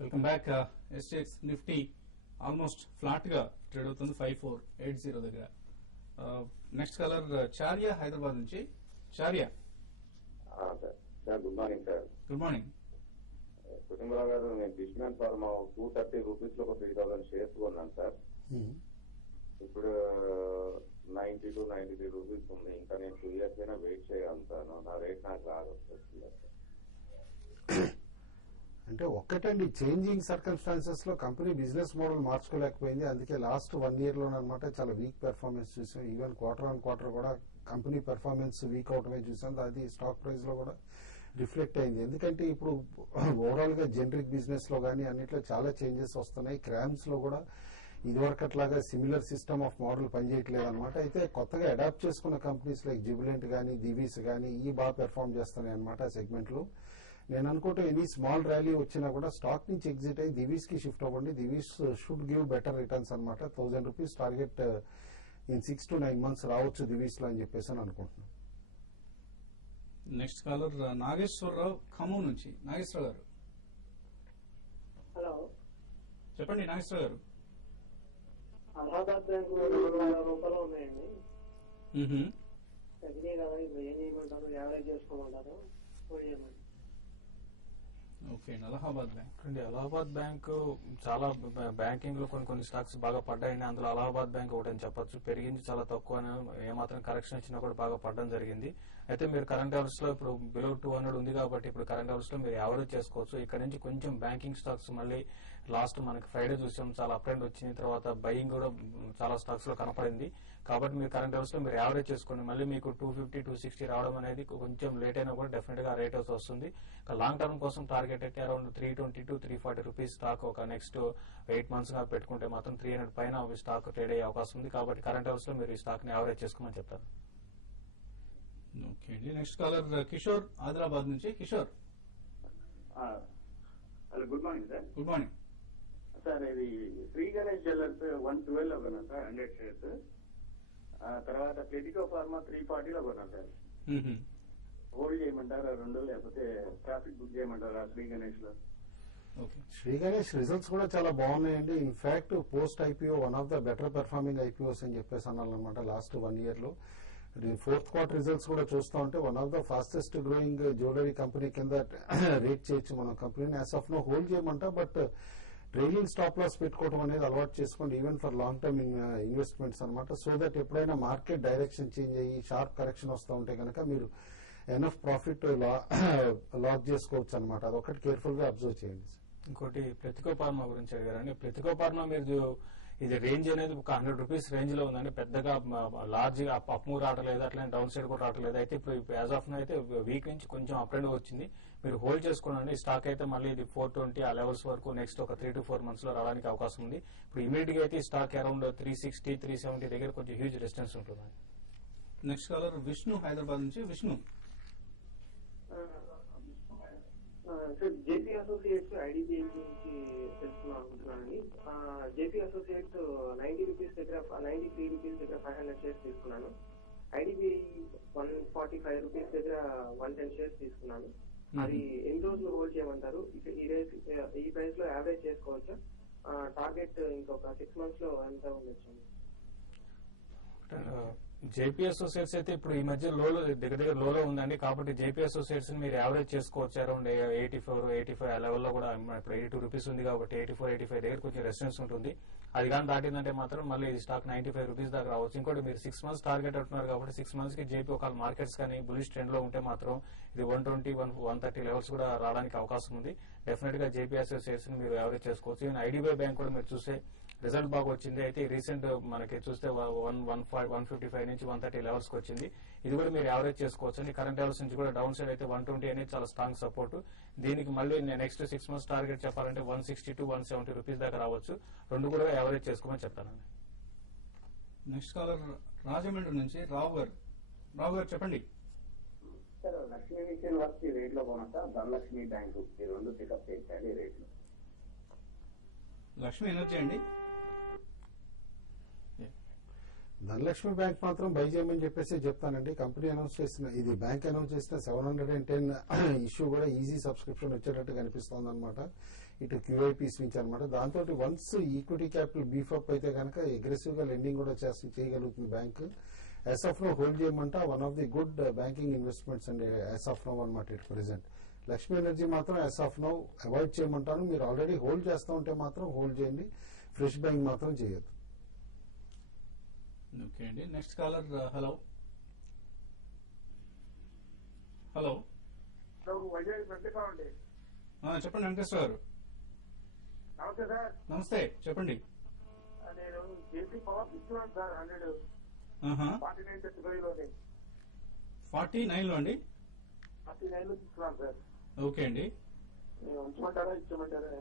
Welcome back. ఎస్టెక్స్ Nifty almost flat గా trade అవుతుంది 5480 దగ్గర. నెక్స్ట్ కలర్ చార్య హైదరాబాద్ నుంచి. Charya sir good morning sir. Good morning. Kutumbarao గారు, నేను డిష్మ్యాన్ ఫార్మా 230 రూపీస్ లో ఒక 3000 షేర్స్ కొన్నాను సార్. ఇప్పుడు 90 to 93 రూపీస్ ఉంది. ఇంకా నేను 2 years అయినా వెయిట్ చేయగలుగుతాను. నా రేట్ నాకు రాదు. అంటే ఒక్కటండి, చేంజింగ్ సర్కమ్స్టాన్సెస్ లో కంపెనీ బిజినెస్ మోడల్ మార్చుకోలేకపోయింది. అందుకే లాస్ట్ 1 year లోనమాట చాలా వీక్ పెర్ఫార్మెన్స్ చూసాం. ఈవెన్ క్వార్టర్ ఆన్ క్వార్టర్ కూడా కంపెనీ పెర్ఫార్మెన్స్ వీక్ అవటమే చూసాం. అది స్టాక్ ప్రైస్ లో కూడా రిఫ్లెక్ట్ అయింది. ఎందుకంటే ఇప్పుడు ఓవరాల్ గా జనరిక్ బిజినెస్ లో కానీ అన్నిట్లో చాలా చేంజెస్ వస్తున్నాయి. క్రామ్స్ లో కూడా ఇదివరకట్లాగా సిమిలర్ సిస్టమ్ ఆఫ్ మోడల్ పనిచేయట్లేదు అనమాట. అయితే కొత్తగా అడాప్ట్ చేసుకున్న కంపెనీస్ లైక్ జుబిలెంట్ కానీ దివీస్ కానీ ఈ బాగా పెర్ఫార్మ్ చేస్తున్నాయి అనమాట సెగ్మెంట్ లో. నేను అనుకుంటే ఎనీ స్మాల్ ర్యాలీ వచ్చినా కూడా స్టాక్ నుంచి ఎగ్జిట్ అయ్యి దివీస్ కి షిఫ్ట్ అవ్వండి. Divi's should give better returns అనమాట. 1000 rupees target in 6 to 9 months రావచ్చు దివీస్ లో అని చెప్పేసి అని అనుకుంటున్నాను. నెక్స్ట్ కాలర్ నాగేశ్వరరావు ఖమ్మం నుంచి. నాగేశ్వర గారు హలో చెప్పండి. నాగేశ్వర గారు, అలహాబాద్ బ్యాంకు 200 రూపాయలు ఉన్నాయండి. తగ్గినాయి కదా, ఇప్పుడు ఏం చేయమంటారు? యావరేజ్ చేసుకోమంటారు? ఓకే. అలహాబాద్ బ్యాంక్ అండి, అలహాబాద్ బ్యాంక్ చాలా బ్యాంకింగ్ లో కొన్ని స్టాక్స్ బాగా పడ్డాయండి. అందులో అలహాబాద్ బ్యాంక్ ఒకటి అని చెప్పొచ్చు. పెరిగింది చాలా తక్కువ, ఏమాత్రం కరెక్షన్ వచ్చినా కూడా బాగా పడడం జరిగింది. అయితే మీరు కరెంట్ అవర్స్ లో ఇప్పుడు బిలో 200 ఉంది కాబట్టి ఇప్పుడు కరెంట్ అవర్స్ లో మీరు యావరేజ్ చేసుకోవచ్చు. ఇక్కడ నుంచి కొంచెం బ్యాంకింగ్ స్టాక్స్ మళ్ళీ లాస్ట్ మనకి ఫ్రైడే చూసాం, చాలా అప్ అండ్ వచ్చిన తర్వాత బయింగ్ కూడా చాలా స్టాక్స్ లో కనపడింది. కాబట్టి మీరు కరెంట్ అవర్స్ లో మీరు యావరేజ్ చేసుకోండి. మళ్ళీ మీకు 250, 260 రావడం అనేది కొంచెం లేట్ అయినా కూడా డెఫినెట్ గా రేట్ హౌస్ వస్తుంది. లాంగ్ టర్మ్ కోసం టార్గెట్ అయితే అరౌండ్ 320 to 340 రూపీస్ స్టాక్ ఒక నెక్స్ట్ 8 months గా పెట్టుకుంటే మాత్రం 300 పైన స్టాక్ ట్రేడ్ అయ్యే అవకాశం ఉంది. కాబట్టి కరెంట్ అవర్స్ లో మీరు ఈ స్టాక్ ని యావరేజ్ చేసుకోమని చెప్తారు. ఓకే అండి. నెక్స్ట్ కాలర్ కిషోర్ ఆదిలాబాద్ నుంచి. Kishore hello, good morning sir. Good morning sir, ఇది శ్రీ గణేష్ జ్యువెలర్స్ 112 లో కొన్నాను సార్, 100 షేర్స్. తర్వాత ప్లెటికో ఫార్మా 340 లో కొన్నాను సార్. హోల్డ్ చేయమంటారా రెండు, లేకపోతే ట్రాఫిక్ బుక్ చేయమంటారా శ్రీ గణేష్ లో? శ్రీ గణేష్ రిజల్ట్స్ కూడా చాలా బాగున్నాయండి. In fact post IPO one of the better performing IPOs అని చెప్పేసి అనాలన్నమాట. లాస్ట్ 1 year లో 4th quarter రిజల్ట్స్ కూడా చూస్తూ ఉంటే one of the fastest growing jewellery company కింద రేట్ చేయొచ్చు మనం కంపెనీని. యాజ్ ఆఫ్ నో హోల్డ్ చేయమంటా, బట్ ట్రైలింగ్ స్టాప్ లాస్ పెట్టుకోవడం అనేది అలవాటు చేసుకోండి, even for long term investments అనమాట. సో దట్ ఎప్పుడైనా మార్కెట్ డైరెక్షన్ చేంజ్ అయ్యి షార్ప్ కరెక్షన్ వస్తూ ఉంటే కనుక మీరు ఎనఫ్ ప్రాఫిట్ లాక్ చేసుకోవచ్చు అనమాట. అదొకటి కేర్ఫుల్ గా అబ్జర్వ్ చేయండి. ఇంకోటి ప్లెతికో ఫార్మా గురించి అడిగారండి. ప్లెతికో ఫార్మా మీరు ఇది రేంజ్ అనేది ఒక 100 రూపీస్ రేంజ్ లో ఉందండి. పెద్దగా లార్జ్ గా అప్ మూవ్ రావట్లేదు, అట్లనే డౌన్ సైడ్ కూడా రావట్లేదు. అయితే ఇప్పుడు యాజ్ ఆఫ్ అయితే వీక్ నుంచి కొంచెం అప్ అండ్ వచ్చింది. మీరు హోల్డ్ చేసుకోండి. స్టాక్ అయితే మళ్ళీ ఇది 420 ఆ లెవెల్స్ వరకు నెక్స్ట్ ఒక 3 to 4 months లో రావడానికి అవకాశం ఉంది. ఇప్పుడు ఇమీడియట్ గా అయితే ఈ స్టాక్ అరౌండ్ 360, 370 దగ్గర కొంచెం హ్యూజ్ రెసిస్టెన్స్ ఉంటుంది. నెక్స్ట్ కాలర్ విష్ణు హైదరాబాద్ నుంచి. Vishnu sir, JP associates IDBI గురించి తెలుసుకున్నాం అనుకుంటున్నానండి. జేపీ అసోసియేట్స్ 90 రూపీస్ దగ్గర 93 రూపీస్ దగ్గర 500 షేర్స్ తీసుకున్నాను. ఐడిబిఐ 145 రూపీస్ దగ్గర 110 షేర్స్ తీసుకున్నాను. అది ఎన్ని రోజులు హోల్డ్ చేయమంటారు? ఈ ప్రైస్ లో యావరేజ్ చేసుకోవచ్చా? టార్గెట్ ఇంకొక 6 months లో ఎంత ఉండొచ్చు? జేపీ అసోసియేట్స్ అయితే ఇప్పుడు ఈ మధ్య లోలో దగ్గర లోలో ఉందండి. కాబట్టి జేపీ అసోసియేట్స్ ని మీరు యావరేజ్ చేసుకోవచ్చు. అరౌండ్ 84, 85 ఆ లెవెల్లో కూడా ఇప్పుడు 82 రూపీస్ ఉంది కాబట్టి 84, 85 దగ్గర కొంచెం రెసిస్టెన్స్ ఉంటుంది. అది కానీ దాటిందంటే మాత్రం మళ్ళీ ఈ స్టాక్ 95 రూపీస్ దాకా రావచ్చు. ఇంకోటి మీరు 6 months టార్గెట్ అంటున్నారు కాబట్టి 6 months కి జేపీ ఒక మార్కెట్స్ కానీ బులిష్ ట్రెండ్ లో ఉంటే మాత్రం ఇది 120, 130 లెవెల్స్ కూడా రావడానికి అవకాశం ఉంది. డెఫినెట్ గా జేపీ అసోసియేట్స్ ని మీరు యావరేజ్ చేసుకోవచ్చు. ఈవెన్ ఐడిబిఐ బ్యాంక్ కూడా మీరు చూస్తే రిజల్ట్ బాగా వచ్చింది. అయితే రీసెంట్ మనకి చూస్తే 155 నుంచి 130 లెవెల్స్ కి వచ్చింది. ఇది కూడా మీరు యావరేజ్ చేసుకోవచ్చు. కరెంట్ లెవెల్స్ నుంచి కూడా డౌన్ సైడ్ అయితే 120 అనేది చాలా స్ట్రాంగ్ సపోర్ట్. దీనికి మళ్ళీ నెక్స్ట్ 6 months టార్గెట్ చెప్పాలంటే 160 to 170 రూపీస్ దాకా రావచ్చు. రెండు కూడా యావరేజ్ చేసుకోమని చెప్తానండి. నెక్స్ట్ కాలర్ రాజమండ్రి నుంచి రావు గారు. రావు గారు చెప్పండి. సార్, లక్ష్మీ మిషన్ వర్క్ ఈ రేట్ లో కొన్నా సార్. ధనలక్ష్మి బ్యాంకు ఈ రెండు పికప్ చేయండి రేట్ లో. లక్ష్మీ ఎనర్జీ అండి. ధనలక్ష్మి బ్యాంక్ మాత్రం బై చేయమని చెప్పేసి చెప్తానండి. కంపెనీ అనౌన్స్ చేసిన, ఇది బ్యాంక్ అనౌన్స్ చేసిన 710 ఇష్యూ కూడా ఈజీ సబ్స్క్రిప్షన్ వచ్చేటట్టు కనిపిస్తోంది అనమాట, ఇటు క్యూఐపీస్ నుంచి అనమాట. దాంతో వన్స్ ఈక్విటీ క్యాపిటల్ బీఫప్ అయితే కనుక అగ్రెసివ్ గా లెండింగ్ కూడా చేయగలుగుతుంది bank. As of now hold చేయమంట one of the good banking investments అండి యాజ్ ఆఫ్ నో అనమాట ఇట్ ప్రెసెంట్. లక్ష్మీ ఎనర్జీ మాత్రం యాజ్ ఆఫ్ నో అవాయిడ్ చేయమంటాను. మీరు ఆల్రెడీ హోల్డ్ చేస్తూ ఉంటే మాత్రం హోల్డ్ చేయండి, ఫ్రెష్ బయింగ్ మాత్రం చేయొద్దు. ఓకే అండి. Next caller. Hello hello Vizag వెంకటరామండి. చెప్పండి వెంకటేశ్వర గారు. నమస్తే సార్. నమస్తే, చెప్పండి. నేను జేపీ పవర్ తీసుకున్నాను సార్ 49.35 లోనే. 49 లో అండి? 49 లో తీసుకున్నాను సార్. ఓకే అండి. ఉంచమంటారా ఇచ్చమంటారా?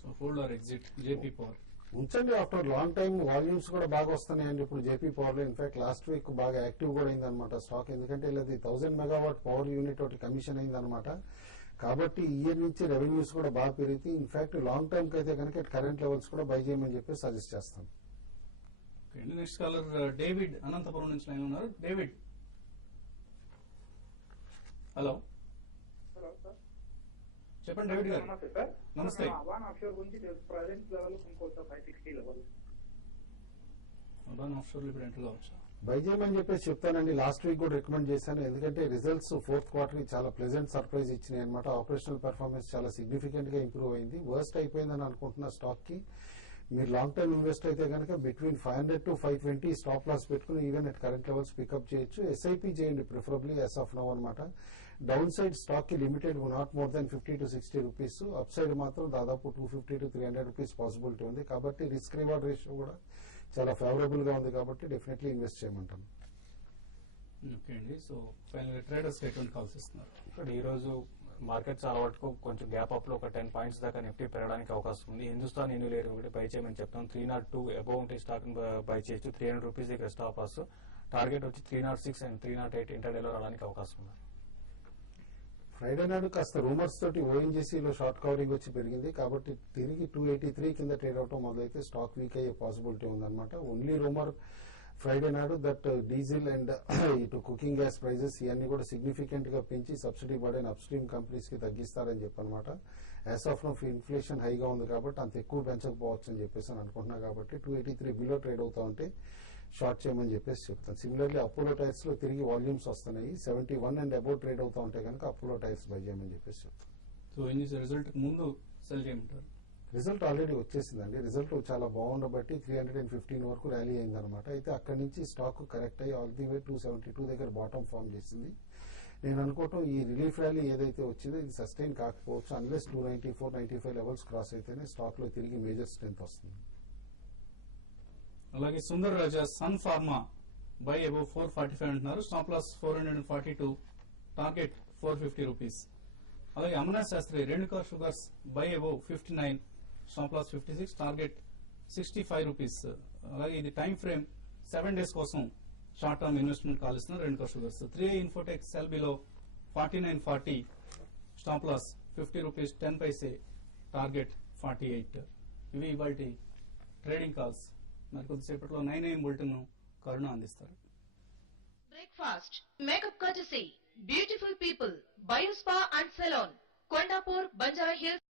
So hold or exit JP power? ఉంచండి. ఆఫ్టర్ లాంగ్ టైం వాల్యూమ్స్ కూడా బాగా వస్తున్నాయండి ఇప్పుడు జేపీ పవర్ లో. ఇన్ఫాక్ట్ లాస్ట్ వీక్ బాగా యాక్టివ్ కూడా అయిందనమాట స్టాక్, ఎందుకంటే ఇలా 1000 మెగావాట్ పవర్ యూనిట్ ఒకటి కమిషన్ అయిందనమాట. కాబట్టి ఇయర్ నుంచి రెవెన్యూస్ కూడా బాగా పెరిగి ఇన్ఫాక్ట్ లాంగ్ టర్మ్ కి అయితే కనుక కరెంట్ లెవెల్స్ కూడా బై చేయమని చెప్పి సజెస్ట్ చేస్తాను. నెక్స్ట్ కాలర్ డేవిడ్ అనంతపురం నుంచి లైన్ ఉన్నారు. David, hello. Hello sir. చెప్పండి డేవిడ్ గారు. నమస్తే సార్. నమస్తే. అవాన్ ఆఫ్షోర్ గురించి తెలుసు. ప్రజెంట్ లెవెల్ ఇంకొక 560 లెవెల్. అబాన్ ఆఫ్షోర్ ఇప్పుడు ఎంటర్ కావచ్చా? బై చేయమని చెప్పేసి చెప్తానండి. లాస్ట్ వీక్ కూడా రికమెండ్ చేశాను, ఎందుకంటే రిజల్ట్స్ ఫోర్త్ క్వార్టర్ కి చాలా ప్లెజెంట్ సర్ప్రైజ్ ఇచ్చినాయి అనమాట. ఆపరేషనల్ పెర్ఫార్మెన్స్ చాలా సిగ్నిఫికెంట్ గా ఇంప్రూవ్ అయింది. వర్స్ట్ అయిపోయిందని అనుకుంటున్న స్టాక్ కి మీరు లాంగ్ టర్మ్ ఇన్వెస్ట్ అయితే కనుక బిట్వీన్ 500 to 520 స్టాప్ లాస్ పెట్టుకుని even at current levels pickup చేయొచ్చు. ఎస్ఐపి చేయండి ప్రిఫరబ్లీ యాజ్ ఆఫ్ నౌ అనమాట. డౌన్ సైడ్ స్టాక్ కి limited not more than 50 to 60 rupees. Up side మాత్రం దాదాపు 250 to 300 రూపీస్ పాసిబిలిటీ ఉంది. కాబట్టి రిస్క్ రివార్డ్ రేషియో కూడా చాలా ఫేవరబుల్ గా ఉంది కాబట్టి డెఫినెట్లీ ఇన్వెస్ట్ చేయమంటాను. ఓకే అండి. సో ఫైనల్ ట్రేడర్స్ ఎటువంటి కాల్స్ ఇస్తున్నారు? ఇక్కడ ఈ రోజు మార్కెట్ చాలా వరకు కొంచెం గ్యాప్ అప్ లో ఒక 10 పాయింట్స్ దాకా నిఫ్టీ పెరగడానికి అవకాశం ఉంది. హిందుస్థాన్ యూనిలివర్ ఒకటి బై చేయమని చెప్తాం. 302 అబౌవ్ ఉంటే స్టాక్ బై చేయొచ్చు. 300 రూపీస్ దగ్గర స్టాప్ లాస్. టార్గెట్ వచ్చి 306 అండ్ 308 ఇంటర్డేలో రావడానికి అవకాశం ఉంది. ఫ్రైడే నాడు కాస్త రూమర్స్ తోటి ఓఎన్జీసీలో షార్ట్ కవరింగ్ వచ్చి పెరిగింది కాబట్టి తిరిగి 283 కింద ట్రేడ్ అవటం మొదలైతే స్టాక్ వీక్ అయ్యే పాసిబిలిటీ ఉందన్నమాట. ఓన్లీ రూమర్ ఫ్రైడే నాడు దట్ డీజిల్ అండ్ ఇటు కుకింగ్ గ్యాస్ ప్రైజెస్ ఇవన్నీ కూడా సిగ్నిఫికెంట్ గా పెంచి subsidy burden up stream companies కి తగ్గిస్తారని చెప్పనమాట. యాజ్ ఆఫ్ నో ఇన్ఫ్లేషన్ హైగా ఉంది కాబట్టి అంత ఎక్కువ పెంచకపోవచ్చు అని చెప్పేసి అనుకుంటున్నా. కాబట్టి 283 బిలో ట్రేడ్ అవుతా ఉంటే షార్ట్ చేయమని చెప్పేసి చెప్తాను. సిమిలర్లీ అపోలో టైర్స్ లో తిరిగి వాల్యూమ్స్ వస్తున్నాయి. 71 అండ్ అబౌవ్ ట్రేడ్ అవుతా ఉంటే కనుక అపోలో టైర్స్ బై చేయమని చెప్పేసి చెప్తాను. సో రిజల్ట్ ముందు సెల్ చేయమంటారు? రిజల్ట్ ఆల్రెడీ వచ్చేసిందండి. రిజల్ట్ చాలా బాగుండబట్టి 315 వరకు ర్యాలీ అయిందనమాట. అయితే అక్కడి నుంచి స్టాక్ కరెక్ట్ అయ్యి ఆల్ ది వే 272 దగ్గర బాటమ్ ఫామ్ చేసింది. నేను అనుకోవటం ఈ రిలీఫ్ ర్యాలీ ఏదైతే వచ్చిందో ఇది సస్టైన్ కాకపోవచ్చు అన్లెస్ 294, 95 లెవెల్స్ క్రాస్ అయితేనే స్టాక్ లో తిరిగి మేజర్ స్ట్రెంత్ వస్తుంది. అలాగే Sundar Raja Sun Pharma buy above 445 అంటున్నారు. Stop loss 442, target 450 rupees. అలాగే Amarnath Shastri Renuka sugars buy above 59, stop loss 56, target 65 rupees. అలాగే ఇది టైం ఫ్రేమ్ 7 days కోసం షార్ట్ టర్మ్ ఇన్వెస్ట్మెంట్ కాల్ ఇస్తున్నారు Renuka sugars. 3i Infotech sell below 49.40, stop loss 50 rupees 10 paise, target 48. ఇవి ఇవాళ trading calls. మరి కొద్దిసేపట్లో 9 AM బులెటిన్ కరుణ అందిస్తారు. Breakfast, makeup courtesy, beautiful people, Biospa and Salon, Kondapur, Banjara Hills.